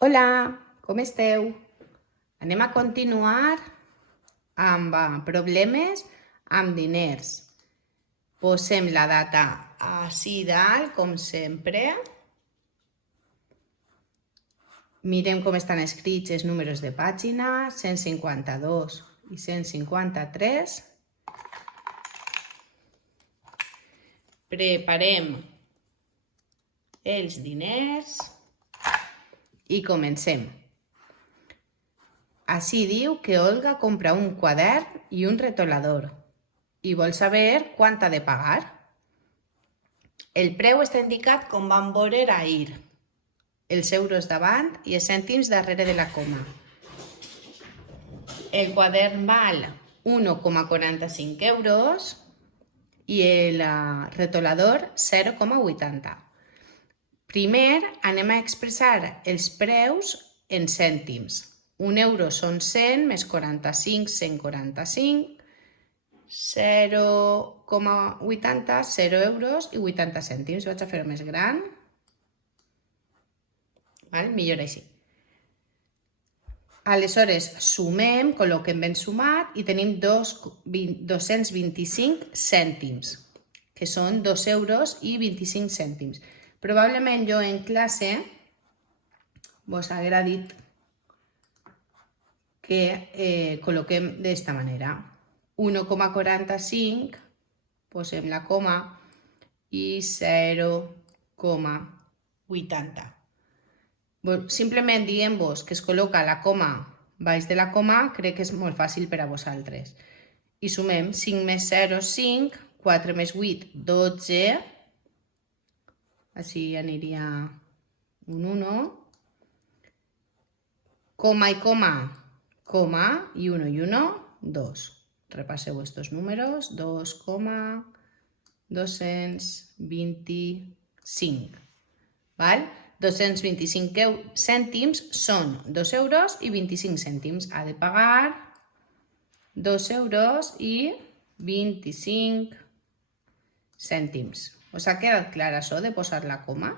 Hola, com esteu? Anem a continuar amb problemes amb diners. Posem la data ací dalt, com sempre. Mirem com estan escrits els números de pàgina, 152 i 153. Preparem els diners i comencem. Ací diu que Olga compra un quadern i un retolador i vol saber quant ha de pagar. El preu està indicat com vam veure ahir. Els euros davant i els cèntims darrere de la coma. El quadern val 1,45 euros i el retolador 0,80. Primer anem a expressar els preus en cèntims. 1 euro són 100 més 45, 145, 0,80, 0 euros i 80 cèntims. Vaig a fer-ho més gran. Millor així. Aleshores, sumem, col·loquem ben sumat i tenim 225 cèntims, que són 2 euros i 25 cèntims. Probablement jo en classe vos haguera dit que col·loquem d'esta manera. 1,45, posem la coma i 0,80. Simplement dient-vos que es col·loca la coma baix de la coma, crec que és molt fàcil per a vosaltres. I sumem 5 més 0, 5, 4 més 8, 12. Així aniria un 1. Coma i coma, coma i 1 i 1, 2. Repasseu estos números, 2,225. ¿Val? 225 cèntims són 2 euros i 25 cèntims. Ha de pagar 2 euros i 25 cèntims. Us ha quedat clar això de posar la coma?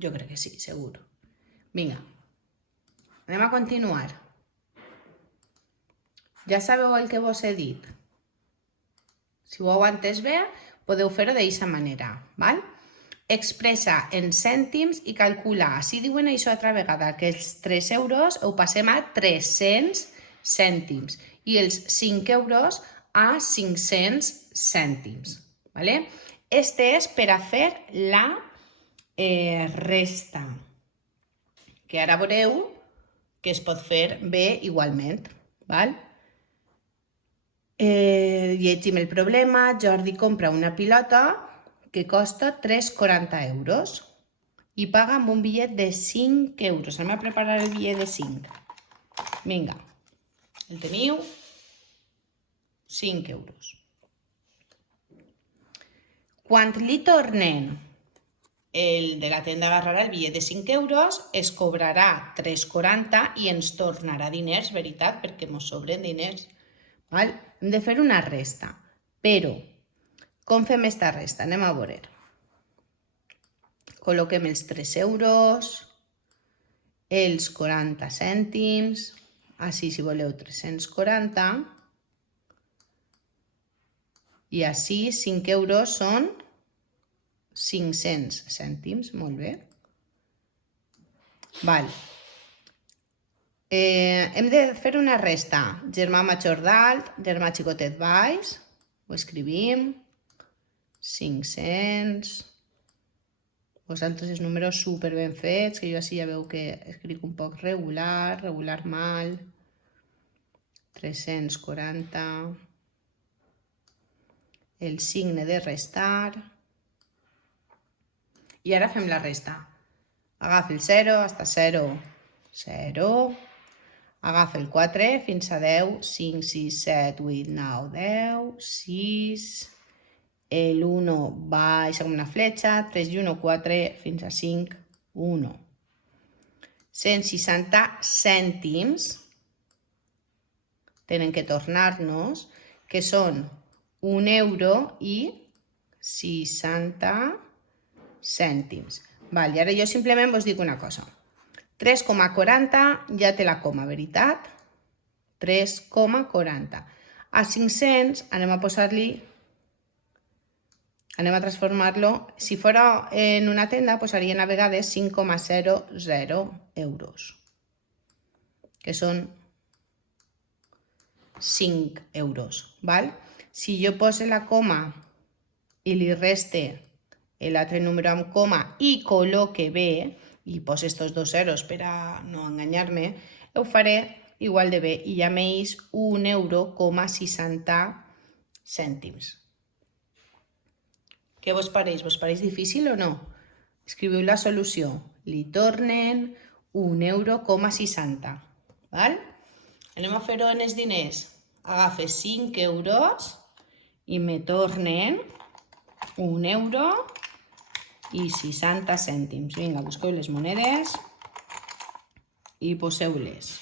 Jo crec que sí, segur. Vinga, anem a continuar. Ja sabeu el que vos he dit. Si ho heu entès bé, podeu fer-ho d'aquesta manera, val? Expressa en cèntims i calcula. Si diuen això altra vegada, que els 3 euros ho passem a 300 cèntims i els 5 euros a 500 cèntims. Este és per a fer la resta, que ara veureu que es pot fer bé igualment. Llegim el problema. Jordi compra una pilota que costa 3,40 euros i paga amb un bitllet de 5 euros. Anem a preparar el bitllet de 5. Vinga, el teniu? 5 euros. Quan li tornen el de la tenda agarrarà el bitllet de 5 euros, es cobrarà 3,40 i ens tornarà diners, veritat, perquè ens sobren diners. Hem de fer una resta, però com fem esta resta? Anem a veure. Col·loquem els 3 euros, els 40 cèntims, així si voleu 340, i així 5 euros són 500 cèntims, molt bé. Hem de fer una resta. Germà major dalt, germà xicotet baix, ho escrivim. 500. Vosaltres els números super ben fets, que jo així ja veu que escric un poc regular, regular mal. 340. El signe de restar. I ara fem la resta. Agafa el 0, hasta 0, 0. Agafa el 4 fins a 10, 5, 6, 7, 8, 9, 10, 6... El 1 baixa com una fletxa, 3 i 1, 4, fins a 5, 1. 160 cèntims tenen que tornar-nos, que són 1 euro i 60 cèntims. I ara jo simplement vos dic una cosa. 3,40 ja té la coma, veritat? 3,40. A 500 anem a posar-li, anem a transformar-lo, si fora en una tenda posarien a vegades 5,00 euros, que són 5 euros, val? Si jo poso la coma i li reste l'altre número amb coma i col·loque bé, i poso estos 2 zeros per a no enganyar-me, ho faré igual de bé i ja m'eix 1,60 cèntims. Què vos pareix? Vos pareix difícil o no? Escriviu la solució. Li tornen 1,60 €. Val? Anem a fer-ho en els diners. Agafe 5 euros i me tornen 1,60 €. Vinga, busqueu les monedes i poseu-les.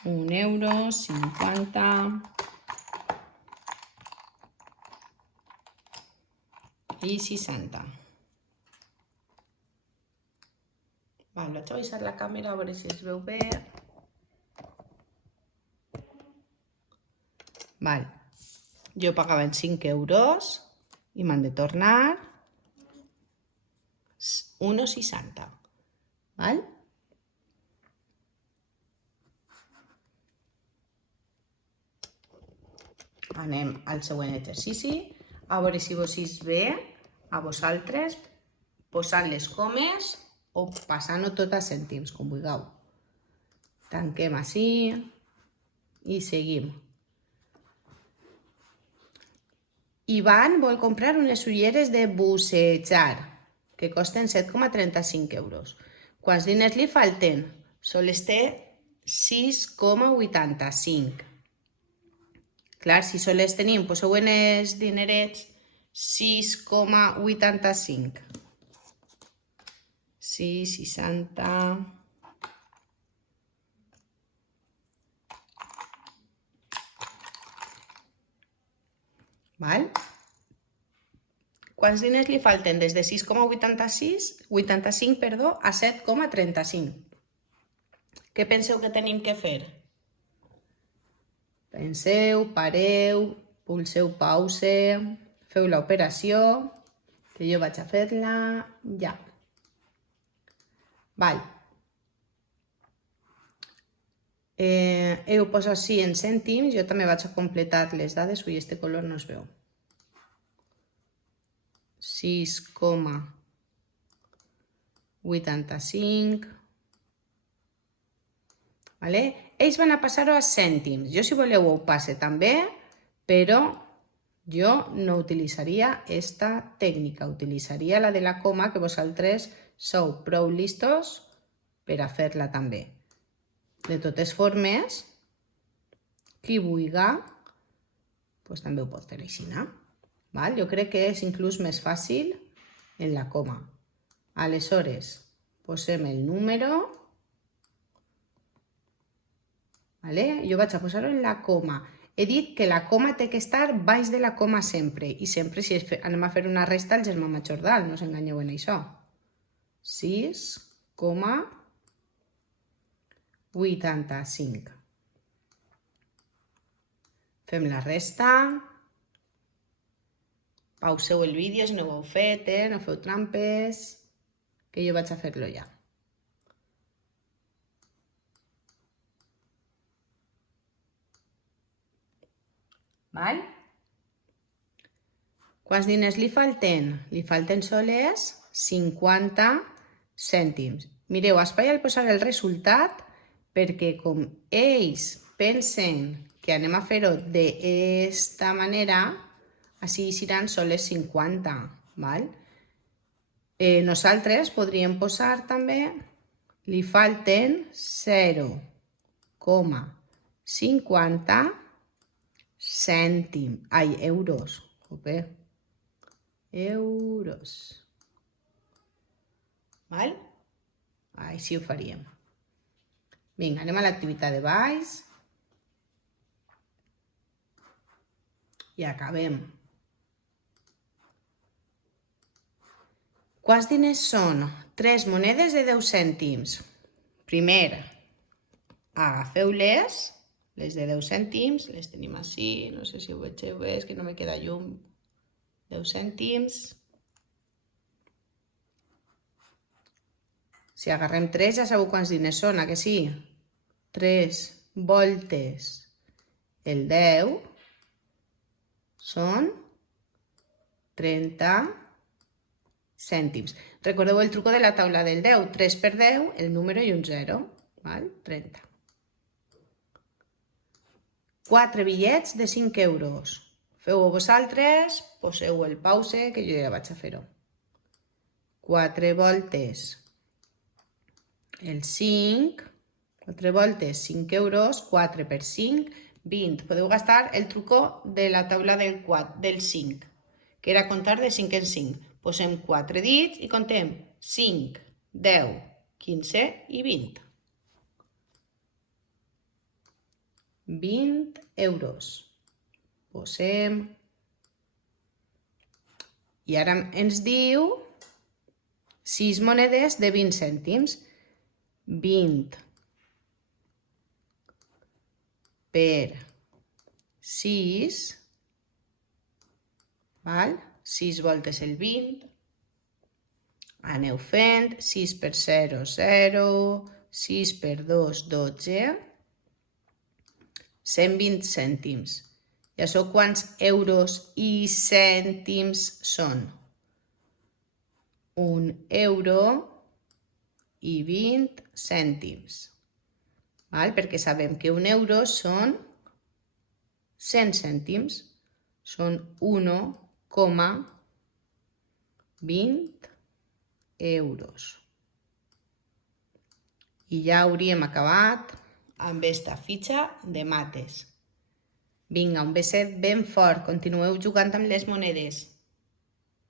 1,50 € i 60. Val, vaig a baixar la càmera a veure si es veu bé. Val, jo pagava en 5 euros i m'han de tornar 1,60. Val? Anem al següent exercici, a veure si vos és bé a vosaltres posant les comes o passant-ho tot a cèntims, com vulgueu. Tanquem així i seguim. Ivan vol comprar unes ulleres de bussejar que costen 7,35 euros. Quants diners li falten? Sols té 6,85. Clar, si sols tenim, poseu en els dinerets 6,85. 6,60. Val? Quants diners li falten des de 6,85 a 7,35? Què penseu que tenim que fer? Penseu, pareu, pulseu pause, feu l'operació, que jo vaig a fer-la ja. Val. Heu posat així en cèntims, jo també vaig a completar les dades, ui, este color no es veu. 6,85. Vale? Ells van a passar-ho a cèntims. Jo, si voleu, ho passe també, però jo no utilitzaria esta tècnica. Utilitzaria la de la coma, que vosaltres sou prou listos per a fer-la també. De totes formes, qui vulgui, doncs també ho pot fer així. Jo crec que és inclús més fàcil en la coma. Aleshores, posem el número. Jo vaig a posar-ho en la coma. He dit que la coma té que estar baix de la coma sempre. I sempre, si anem a fer una resta, el germà major dalt. No us enganyeu en això. 6,85. Fem la resta. Pauseu el vídeo si no ho heu fet, no feu trampes, que jo vaig a fer-lo ja. Val? Quants diners li falten? Li falten sols 50 cèntims. Mireu, espai al posar el resultat, perquè com ells pensen que anem a fer-ho d'esta manera, així seran sols 50. Val? Nosaltres podríem posar també, li falten 0,50 cèntims. Ai, euros. Euros. Val? Així ho faríem. Vinga, anem a l'activitat de baix. I acabem. Quants diners són? 3 monedes de 10 cèntims. Primer, agafeu-les, les de 10 cèntims, les tenim així, no sé si ho vegeu bé, és que no me queda llum. 10 cèntims. Si agarrem 3 ja sabeu quants diners són, que sí? 3 voltes el 10 són 30 cèntims. Recordeu el truco de la taula del 10. 3 per 10, el número i un 0. Val? 30. 4 bitllets de 5 euros. Feu-ho vosaltres, poseu el pause, que jo ja vaig a fer-ho. 4 voltes el 5. 4 voltes 5 euros. 4 per 5, 20. Podeu gastar el truco de la taula del 5, que era comptar de 5 en 5. Posem 4 dits i contem 5, 10, 15 i 20. 20 euros. Posem. I ara ens diu 6 monedes de 20 cèntims. 20 per 6, val? 6 voltes el 20, aneu fent, 6 per 0, 0, 6 per 2, 12, 120 cèntims. Ja sabeu quants euros i cèntims són. 1 euro i 20 cèntims. Val? Perquè sabem que 1 euro són 100 cèntims. Són 1,20 euros. I ja hauríem acabat amb esta fitxa de mates. Vinga, un beset ben fort. Continueu jugant amb les monedes.